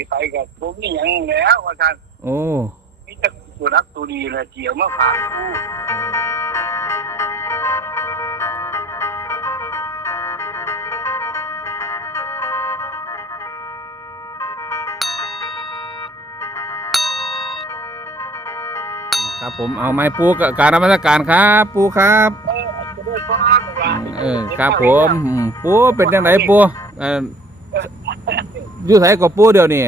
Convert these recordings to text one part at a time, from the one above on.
สิไปกับผมนี่ยังแล้วว่าท่านโอ้นี่จะตัวรักตัวดีเลยเจียวมาฝากกูครับผมเอาไม้ปูกการนมัสการครับ ปูครับเออจะได้ฟ้าว่าเออครับผมอืมปูเป็นยังไงปูเอออยู่ไสกับปูเดี๋ยวนี้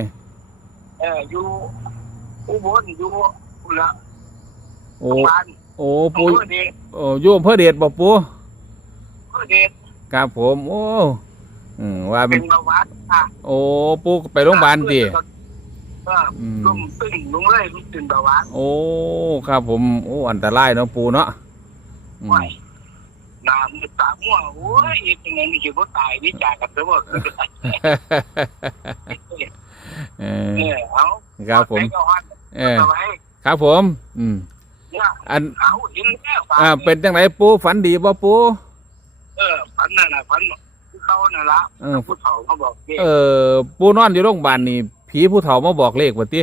เอออยู่อุบลอยู่ละโอ้ บ้านโอ้อำปูเภอเดชโอ้อยู่อำเภอเดชบ่ปูอำเภอเดชครับผม โอ้อืมว่าเป็เป็นนเบาหวานค่ะ โอ้ปูไปโรงพยาบาลติเอออืมลุ่มตึ้งลงเลยมันเป็นเบาหวานโอ้ ครับผม โอ้ อันตรายเนาะปูเนาะอืมไม่ น้ำมันตาม่วงโอ้ยยังไงมันจะบ่ตายวิจารกันทั้งหมดเออเออเอาครับผมไปก็ฮอดเออเอาไว้ครับผม อืมเนี่ยอันเอาเห็นแล้วฝันอ่าเป็นจังไหนปูฝันดีบ่ปูเออฝันนั่นน่ะฝันคือเขานั่นละเออผู้เฒ่าเขาบอกเด็กเออปูนอนอยู่โรงพยาบาลนี่ผีผู้เฒ่ามาบอกเลขว่าติ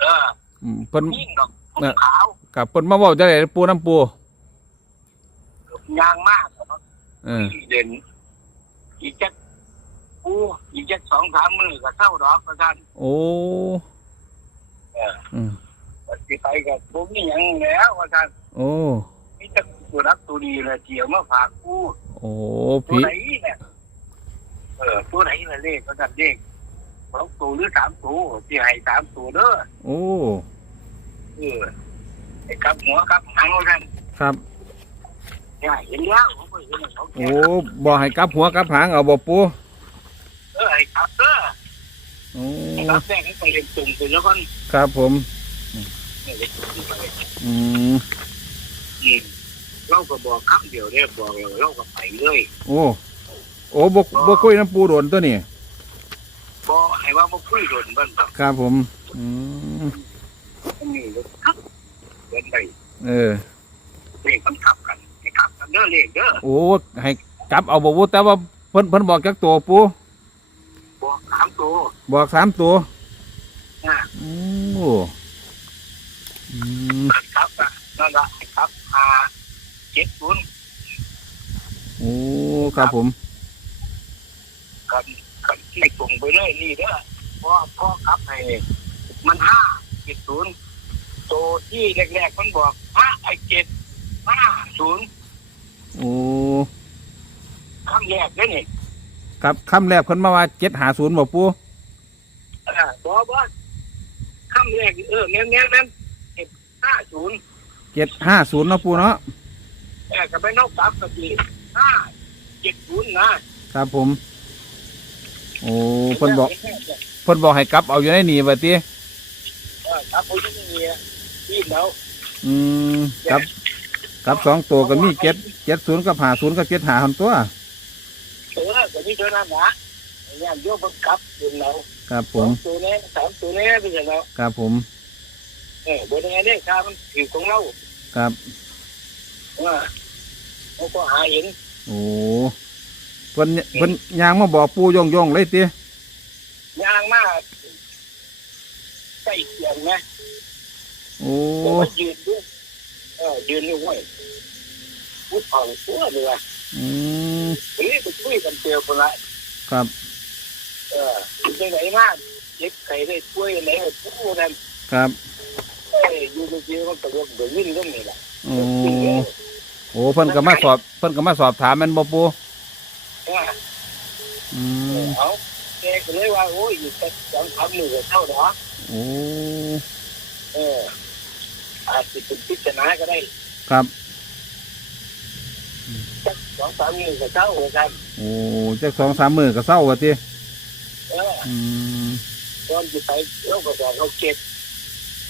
เอออืมเพิ่นยิ่งดอกเออขาวกับเพิ่นมาบอกจังไดปูน้ำปู ยางมากเออเด่นอีกจักกูอีกจักสองสามมือก็เศร้าดอกกระท่านโอ้เอออืมสิไปกับผมนี่ยังแล้วกระท่านโอ้นี่จะตัวรักตัวดีเลยเจียวมาฝากกูโอ้ตัวผีไหนเนี่ยเออตัวไหนละเลขกระท่านเลขสองตัวหรือสามตัวที่ให้สามตัวเด้อโอ้เออไอ้กับหัวกับหางกระท่านครับ เนี่ยเห็นแล้วผมก็เห็นเขาโอ้บอกให้กลับหัวกลับหางเอาบ่ปูเออไอ้ครับเด้อโอ้ไอ้ครับแรกให้ไปเรียนตุ่มตัวแล้วก็ครับผม เนี่ยเรียนตุ่มไปอืมอืมเราก็บอกคำเดียวเนี่ยบอกเราเราก็ไปเลยโอ้โอ้บ่บ่คุยน้ำปูโดนตัวนี้บอกให้ว่ามาคุยโดนบ้านแบบครับผม อืมนี้เลยครับเดินไปเออเลขมันขับกันให้ขับกัน เด้อเลขเด้อโอ้ให้กลับเอาบ่ปูแต่ว่าเพิ่นเพิ่นบอกจักตัวปูบอกสามตัวบอกสามตัวนะโอ้อืมครับอะนั่นละให้ครับอ่าเจ็ดศูนย์โอ้ครับผมกันกันที่ตรงไปเลยนี่เด้อเพราะพ่อครับให้มันห้าเจ็ดศูนย์ตัวที่แรกๆมันบอกห้าไอเจ็ดห้าศูนย์ โอ้คำแรกเด้อนี่ครับคำแรกเพิ่นมาว่าเจ็ดหาศูนย์บ่ปูเออบอกว่าคำแรกเออแม่นแม่นแม่นเจ็ดห้าศูนย์เจ็ดห้าศูนย์เนาะปูเนาะเออก็ไปนอกสามกะทีห้าเจ็ดศูนย์นะครับผม โอ้เพิ่นบอกเพิ่นบอกให้กลับเอาอยู่ในนี่ว่าติเออครับผมที่นี่ที่แล้วอืมครับ ครับสองตัวก็มีเจ็ดเจ็ดศูนย์กับหาศูนย์กับเจ็ดหาหันตัวเออก็นี่เท่านั้นนะเนี่ยโยกบังคับดึงเราครับผสอมงตัวนี้สามตัวนี้เป็นอย่างเราครับผมเออบนยังไงเนี่ยครับมันถือของเราครับเออเราก็หาเห็นโอ้เพิ่นเพิ่นยางมาบอกปูย่องย่องๆเลยติยางมากใส่เสียงนะโอ้แต่ว่ายืนด้วย เออยืนด้วยไว้พูดเผาตัวเลยว่ะอืมเฮ้ยไปคุยกันเตียวคนละครับ เออเป็นไงมากเจ็บไข้ได้ช่วยไหนก็พูดนั่นครับเอ้ยอยู่จริงๆมันตะวกเดี๋ยววิ่งก็มีแหละโอ้โอ้เพิ่นก็มาสอบเพิ่นก็มาสอบถามแม่นบ่ปูเอออืมเอาแกก็เลยว่าโอ้ยอยู่สักสองสามหมื่นเท่าเนาะโอ้เออ อาจจะเป็นพิจารณาก็ได้ครับสักสองสามหมื่นก็เท่าเหมือนกันโอ้จักสองสามมื้อก็เศร้าว่าติเอออืมตอนที่ไปเราก็บอกเขาเก็บ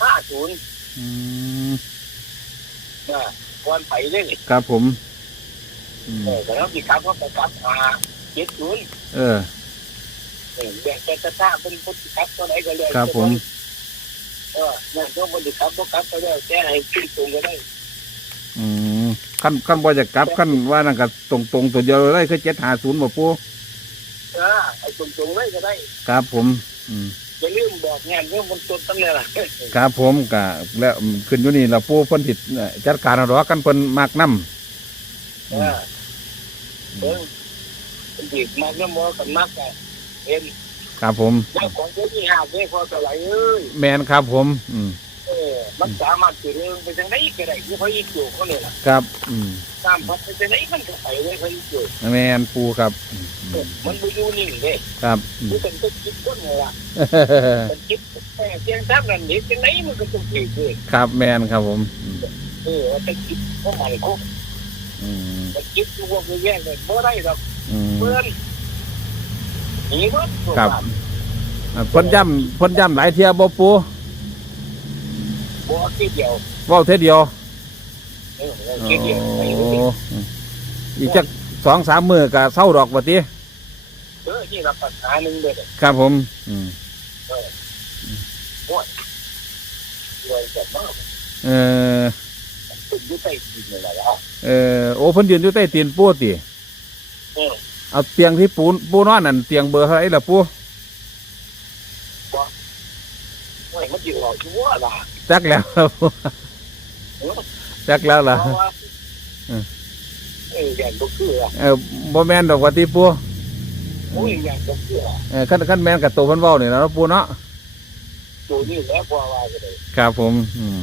ห้าศูนย์อืมนะก่อนไปเลยครับผมอืมเออแต่เราที่ขับเขาไปขับอ่าเจ็ดศูนย์เออเออแบ่งแกจะทราบเป็นคนที่ขับตัวไหนก็เลยครับผม เออนั่นก็คนที่ขับก็ขับก็ได้แก้ให้ขึ้นตรงก็ได้อืมขั้นขั้นบ่จะกลับขั้นว่านั่นก็ตรงตรงๆตัวเดียวเลยคือเจ็ดหาศูนย์บ่ปูเออไอ้ตรงๆเลยก็ได้ครับผม อืมเอย่าลืมบอกงานเรื่องมันตัวตั้งเนี่ยล่ะครับผมก็แล้วขึ้นอยู่นี่เราปูเพิ่นติดจัดการเอาดอกกันเพิ่นมากน้เออเพิ่งดีดมากน้ำมอกันมากอะเอ็นำ ครับผมแล้วของเจ้าที่หาได้พอจะไหลเอ้ยแมนครับผม อืมเออมันสามารถจะเรื่องไปทางไหนก็ได้ที่เขาอีกอยู่เขาเลยล่ะครับ อืมตามพัดไปทางไหนมันก็ไปเลยเขาอีกอยู่แมนปูครับอืมเออมันไปอยู่นิ่งเลยครับอืมผู้เป็นก็คิดก้นเลยล่ะมันคิดแต่เพียงท่านั้นเด็กทางไหนมันก็ต้องถือเลยครับแมนครับผมอืมเออแต่คิดเพราะมันเขาอืมแต่คิดว่าไปแย่งเลยบ่ได้หรอกอืมเพื่อน หนีมั้งครับ อ่าเพิ่นย้ำเพิ่นย้ำหลายเที่ยบ่ปูบ่ทีเดียวเว้าเท่ยเดียวเออโอ้ทีเดียวไปเลยอีกจักสองสามมือก็เศร้าดอกบัดนี้เออนี่เราปัญหาหนึ่งเลยครับผม อืมรวยจัดมากเออติดอยู่ใต้ดินเลยล่ะเออโอ้เพิ่นยืนอยู่ใต้ตีนปูติเออ เอาเตียงที่ปูนปูนอนนั่นเตียงเบอร์เท่าไหร่ล่ะปูโอ้ยมันอยู่หล่อชัวล่ะจักแล้วครับปูเออจักแล้วล่ะเพราะว่าเออเอออย่างก็คืออะเออบ่แม่นดอกว่าติปูโอ้ยอย่างก็คืออะเออคันคันแม่นกับตัวเพิ่นเว้านี่นะเนาะปูเนาะตัวนี้แล้วพอว่าก็เลยครับผม อืม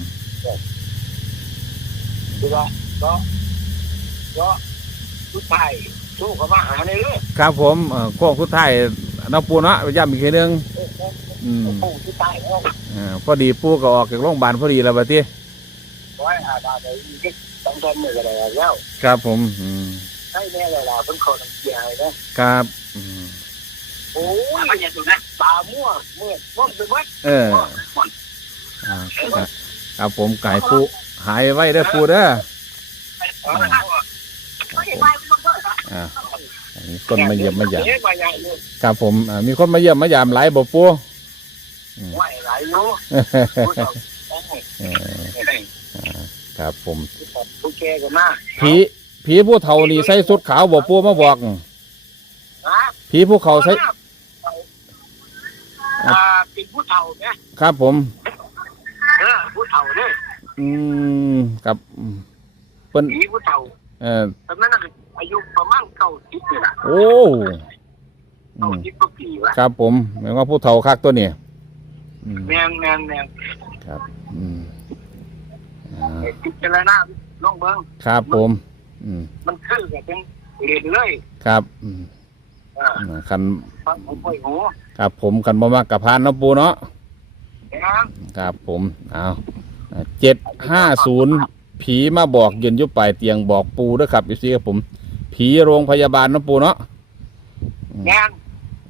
คือว่าก็ก็ผู้ชาย สู้เขามาหาในเรื่องครับผมเอ่อโค้งสุดท้ายเนาะปูเนาะย้ำอีกทีนึงเอออืมผู้ที่ตายแล้วเออพอดีปูก็ออกจากโรงพยาบาลพอดีแล้วบัดนี้ไว้อาบาเลยก็ต้องทำเหมือนกันแล้วครับผมอืมให้แน่เลยล่ะเพิ่นขอน้ำเกลือให้นะครับอืมโอ้ยมันอย่าดูนะตามั่วเมื่อมั่วไปหมดเอออ่าครับผมไก่ปูหายไว้เด้อปูเด้อ อ่ามี คนมาเยี่ยมมาหยามเอ๊ะมาใหญ่เลยครับผมอ่ามีคนมาเยี่ยมมาหยามหลายบ่ปูไหวหลายอยู่ผู้เฒ่าเออครับผมผู้แก่กันมาผีผีผู้เฒ่านี่ใส่สุดขาวบ่ปูมาบอกฮะผีผู้เขาใส่อ่าเป็นผู้เฒ่าเนี่ยครับผมเออผู้เฒ่าเนี่ยอืมครับอืมเพิ่นผีผู้เฒ่าเอ่อตอนนั้นน่ะอายุประมาณเก้าสิบ นี่แหละโอ้อืเก้ามสิบกว่าปีวะครับผมแม่นว่าผู้เฒ่าคักตัวนี้อืมแมนแมนแมนครับอืมอ่าพิจารณาลองเบิ่งครับผม อืมมันคือกับเป็นเรียนเลยครับอืมอ่าอ่าคันฟังหูไปหูครับผมคันบ่มักกับพานเนาะปูเนาะนะครับผมเอาเจ็ดห้าศูนย์ผีมาบอกยืนอยู่ปลายเตียงบอกปูด้วยครับอีซี่ครับผม ผีโรงพยาบาลเนาะปูเนาะอืมงาน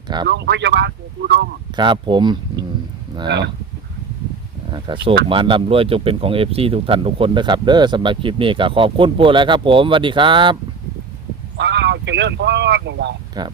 ครับโรงพยาบาลเกิดอุดมครับผมอืมเอาอ่ากระโศกมานลำรวยจงเป็นของเอฟซีทุกท่านทุกคนนะครับ เด้อสำหรับคลิปนี้ก็ขอบคุณปูแล้วครับ ผมสวัสดีครับ อ้าวเจริญพรหนึ่งละ ครับ